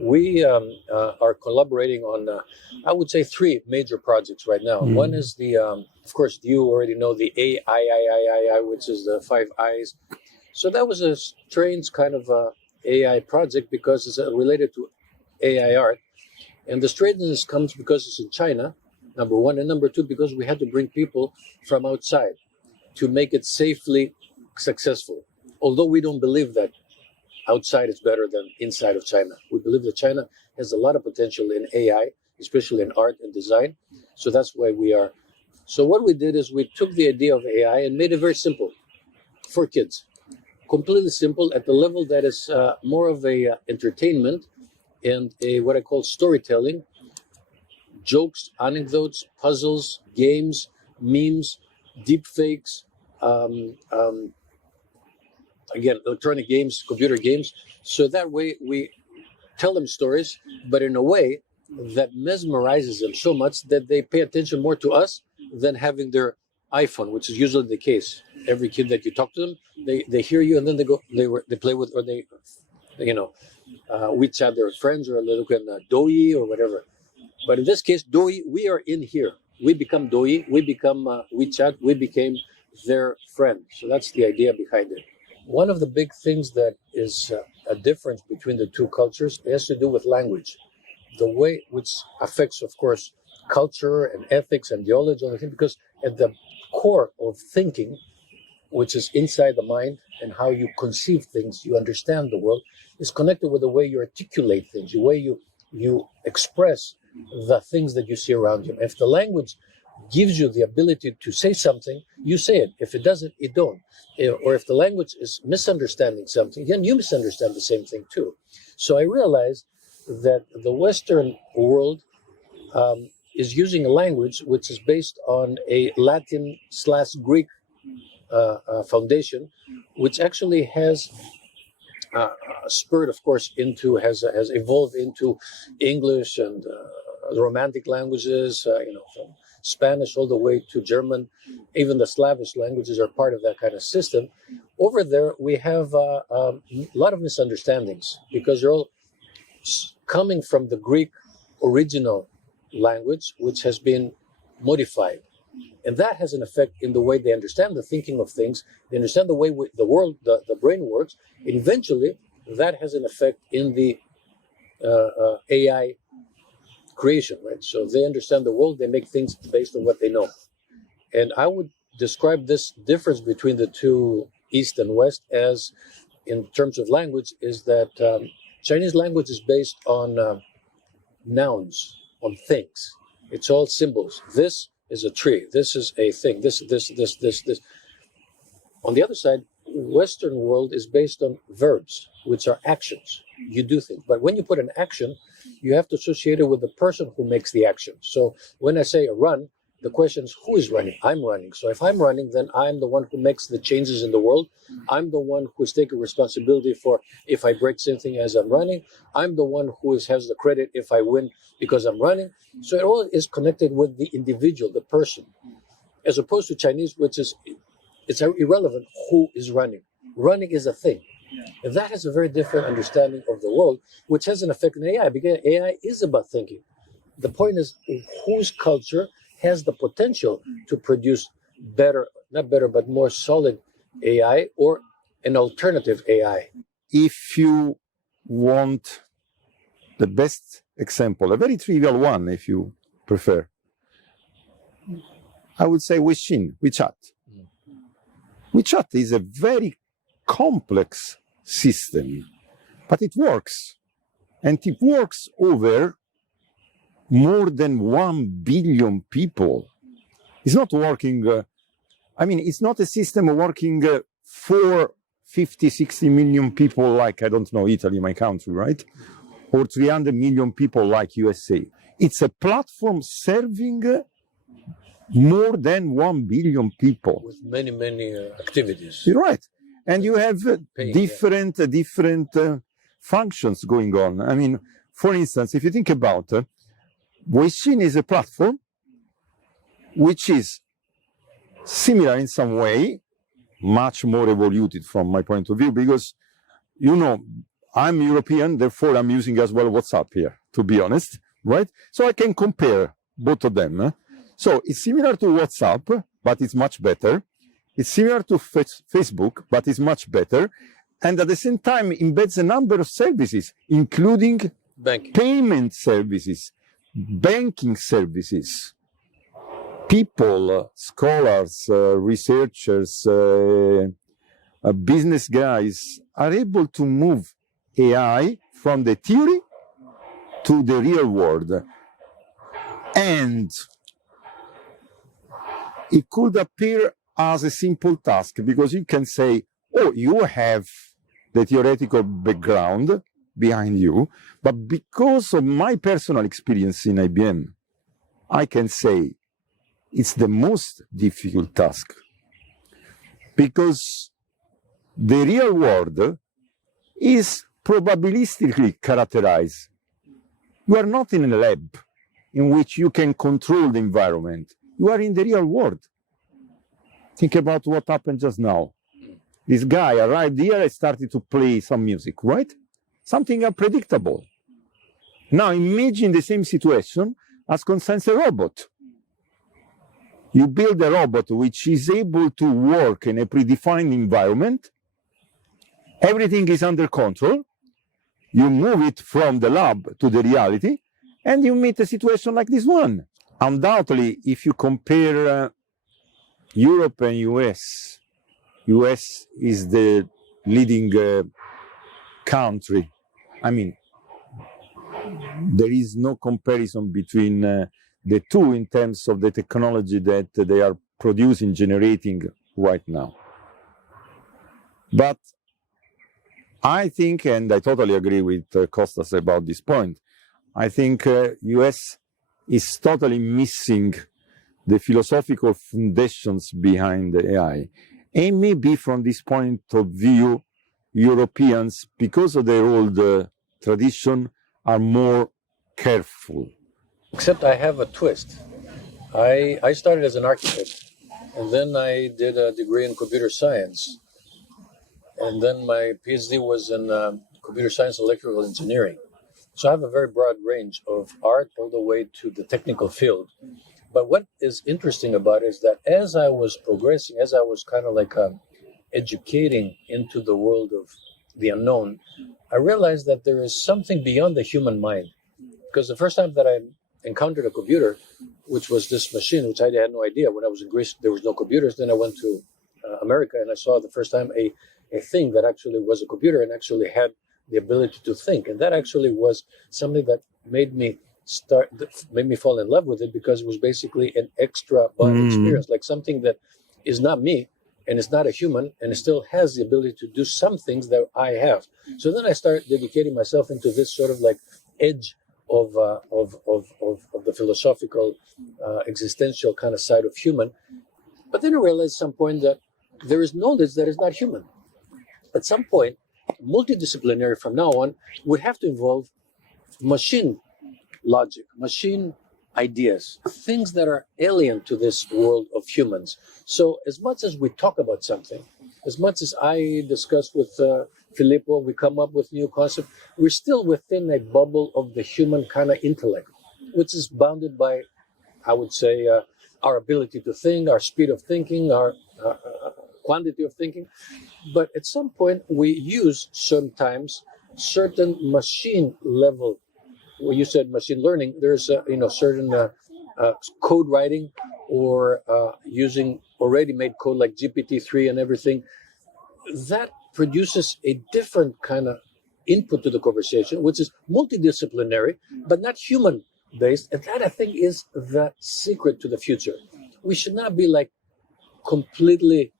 We are collaborating on, I would say, three major projects right now. One is the, of course, you already know the AI, which is the 5 I's. So that was a strange kind of AI project because it's related to AI art. And the strangeness comes because it's in China, number one. And number two, because we had to bring people from outside to make it safely successful. Although we don't believe that outside is better than inside of China. We believe that China has a lot of potential in AI, especially in art and design. So that's why we are. So what we did is we took the idea of AI and made it very simple for kids. Completely simple at the level that is more of a entertainment and a what I call storytelling, jokes, anecdotes, puzzles, games, memes, deep fakes, again, electronic games, computer games. So that way we tell them stories, but in a way that mesmerizes them so much that they pay attention more to us than having their iPhone, which is usually the case. Every kid that you talk to them, they hear you and then they play with, or they, WeChat their friends, or they look at Doi or whatever. But in this case, Doi, we are in here. We become Doi, we become WeChat, we became their friend. So that's the idea behind it. One of the big things that is a difference between the two cultures has to do with language. The way which affects, of course, culture and ethics and theology, and everything, because at the core of thinking, which is inside the mind and how you conceive things, you understand the world, is connected with the way you articulate things, the way you express the things that you see around you. If the language gives you the ability to say something, you say it. If it doesn't, it don't. Or if the language is misunderstanding something, then you misunderstand the same thing too. So I realized that the Western world is using a language which is based on a Latin/Greek foundation, which actually has spurred, of course, has evolved into English and Romantic languages, from Spanish all the way to German. Even the Slavish languages are part of that kind of system. Over there, we have a lot of misunderstandings because they're all coming from the Greek original language, which has been modified. And that has an effect in the way they understand the thinking of things. They understand the way the world, the brain works. And eventually, that has an effect in the AI creation, right? So they understand the world. They make things based on what they know. And I would describe this difference between the two, East and West, as in terms of language, is that Chinese language is based on nouns, on things. It's all symbols. This is a tree. This is a thing. This. On the other side, Western world is based on verbs, which are actions. You do things. But when you put an action, you have to associate it with the person who makes the action. So when I say a run, the question is, who is running? I'm running. So if I'm running, then I'm the one who makes the changes in the world. I'm the one who is taking responsibility for if I break something as I'm running. I'm the one who has the credit if I win because I'm running. So it all is connected with the individual, the person, as opposed to Chinese, which is, it's irrelevant who is running. Running is a thing. And that has a very different understanding of the world, which has an effect on AI, because AI is about thinking. The point is, whose culture has the potential to produce better, not better, but more solid AI or an alternative AI. If you want the best example, a very trivial one, if you prefer, I would say WeChat. WeChat is a very complex system, but it works. And it works over more than 1 billion people. It's not working, it's not a system working for 50, 60 million people like, I don't know, Italy, my country, right? Or 300 million people like USA. It's a platform serving more than 1 billion people. With many, many activities. You're right. And you have different functions going on. For instance, if you think about WeChat is a platform which is similar in some way, much more evoluted from my point of view, because, I'm European, therefore I'm using as well WhatsApp here, to be honest, right? So I can compare both of them. So it's similar to WhatsApp, but it's much better. It's similar to Facebook, but it's much better. And at the same time, embeds a number of services, including Banking. payment services, banking services. People, scholars, researchers, business guys are able to move AI from the theory to the real world. And it could appear as a simple task because you can say, oh, you have the theoretical background behind you, but because of my personal experience in IBM, I can say it's the most difficult task because the real world is probabilistically characterized. You are not in a lab in which you can control the environment. You are in the real world. Think about what happened just now. This guy arrived here and started to play some music, right? Something unpredictable. Now imagine the same situation as concerns a robot. You build a robot which is able to work in a predefined environment. Everything is under control. You move it from the lab to the reality, and you meet a situation like this one. Undoubtedly, if you compare Europe and US is the leading country. I mean, there is no comparison between the two in terms of the technology that they are producing, generating right now. But I think, and I totally agree with Kostas about this point, I think US is totally missing the philosophical foundations behind the AI. And maybe from this point of view, Europeans, because of their old tradition, are more careful. Except I have a twist. I started as an architect, and then I did a degree in computer science. And then my PhD was in computer science, electrical engineering. So I have a very broad range of art all the way to the technical field. But what is interesting about it is that as I was progressing, as I was kind of like educating into the world of the unknown, I realized that there is something beyond the human mind. Because the first time that I encountered a computer, which was this machine, which I had no idea. When I was in Greece, there was no computers. Then I went to America, and I saw the first time a thing that actually was a computer and actually had the ability to think. And that actually was something that made me fall in love with it, because it was basically an extra body experience, like something that is not me and it's not a human, and it still has the ability to do some things that I have. So then I started dedicating myself into this sort of like edge of the philosophical, existential kind of side of human. But then I realized at some point that there is knowledge that is not human. At some point, multidisciplinary from now on would have to involve machine logic, machine ideas, things that are alien to this world of humans. So as much as we talk about something, as much as I discuss with Filippo, we come up with new concepts, we're still within a bubble of the human kind of intellect, which is bounded by, I would say, our ability to think, our speed of thinking, our quantity of thinking. But at some point, we use sometimes certain machine level. Well, you said machine learning. There's certain code writing or using already made code like GPT-3 and everything. That produces a different kind of input to the conversation, which is multidisciplinary, but not human-based. And that, I think, is the secret to the future. We should not be like completely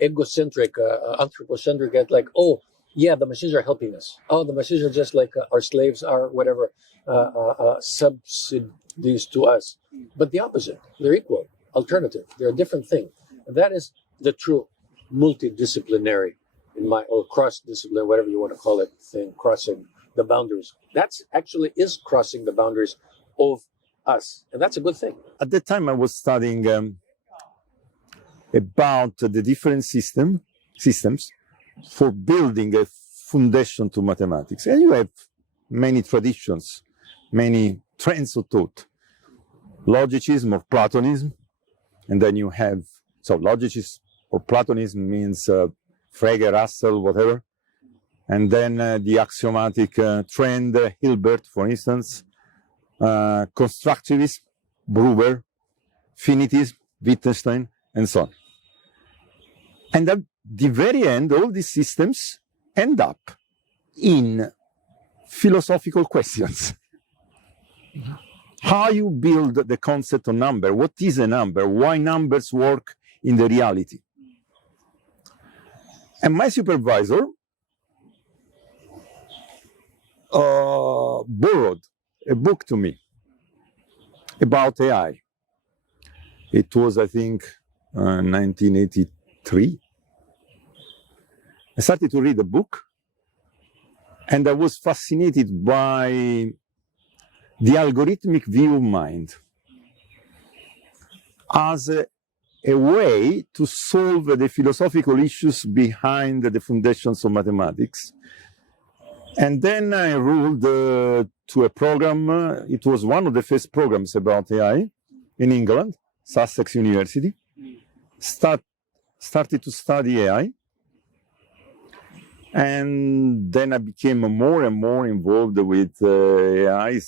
egocentric, anthropocentric, at like, oh, yeah, the machines are helping us. Oh, the machines are just like our slaves are, whatever, subsidies to us. But the opposite, they're equal, alternative. They're a different thing. And that is the true multidisciplinary, or cross-disciplinary, whatever you want to call it, thing, crossing the boundaries. That's actually is crossing the boundaries of us. And that's a good thing. At the time I was studying about the different systems for building a foundation to mathematics. And you have many traditions, many trends of thought. Logicism or Platonism, and then you have, so logicism or Platonism means Frege, Russell, whatever. And then the axiomatic trend, Hilbert, for instance, constructivism, Gruber, finitism, Wittgenstein, and so on. And at the very end, all these systems end up in philosophical questions. How you build the concept of number, what is a number, why numbers work in the reality. And my supervisor borrowed a book to me about AI. It was, I think, 1983. I started to read the book, and I was fascinated by the algorithmic view of mind as a way to solve the philosophical issues behind the foundations of mathematics. And then I enrolled to a program. It was one of the first programs about AI in England, Sussex University. Started to study AI. And then I became more and more involved with AI.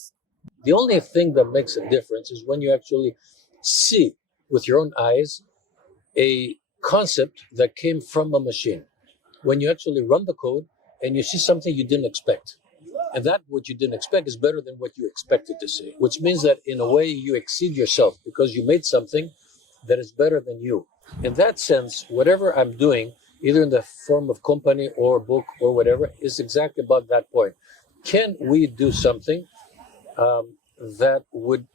The only thing that makes a difference is when you actually see with your own eyes a concept that came from a machine. When you actually run the code and you see something you didn't expect. And that what you didn't expect is better than what you expected to see, which means that in a way you exceed yourself because you made something that is better than you. In that sense, whatever I'm doing, either in the form of company or book or whatever, is exactly about that point. Can we do something that would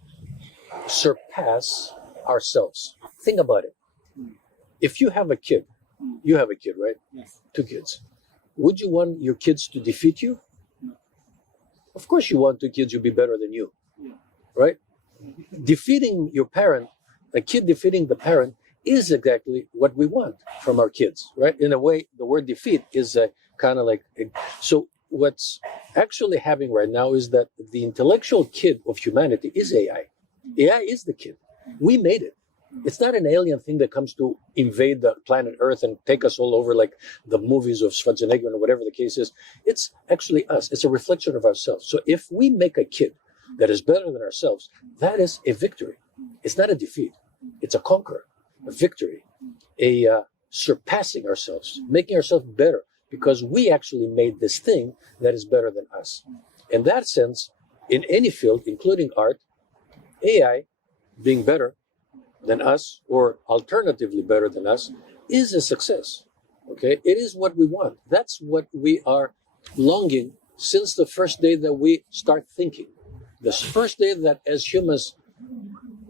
surpass ourselves? Think about it. If you have a kid, you have a kid, right? Yes. 2 kids. Would you want your kids to defeat you? No. Of course you want 2 kids to be better than you, Yeah. right? Defeating your parent, a kid defeating the parent, is exactly what we want from our kids, right? In a way, the word defeat is kind of like, so what's actually happening right now is that the intellectual kid of humanity is AI. AI is the kid. We made it. It's not an alien thing that comes to invade the planet Earth and take us all over like the movies of Schwarzenegger or whatever the case is. It's actually us. It's a reflection of ourselves. So if we make a kid that is better than ourselves, that is a victory. It's not a defeat. It's a conquer, a victory, a surpassing ourselves, making ourselves better because we actually made this thing that is better than us. In that sense, in any field, including art, AI being better than us, or alternatively better than us, is a success. Okay, it is what we want. That's what we are longing since the first day that we start thinking. The first day that as humans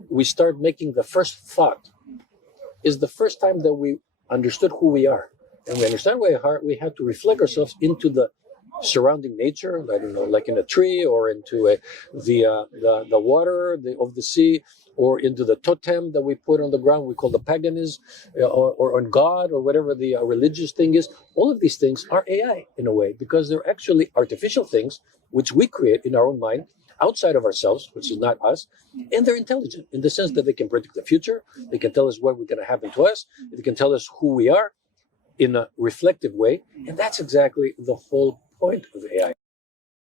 we start making the first thought is the first time that we understood who we are. And we understand who we are, we have to reflect ourselves into the surrounding nature, I don't know, like in a tree or into the water of the sea, or into the totem that we put on the ground, we call the paganism, or on God, or whatever the religious thing is. All of these things are AI in a way, because they're actually artificial things which we create in our own mind, outside of ourselves, which is not us, and they're intelligent in the sense that they can predict the future, they can tell us what is going to happen to us, they can tell us who we are in a reflective way, and that's exactly the whole point of AI.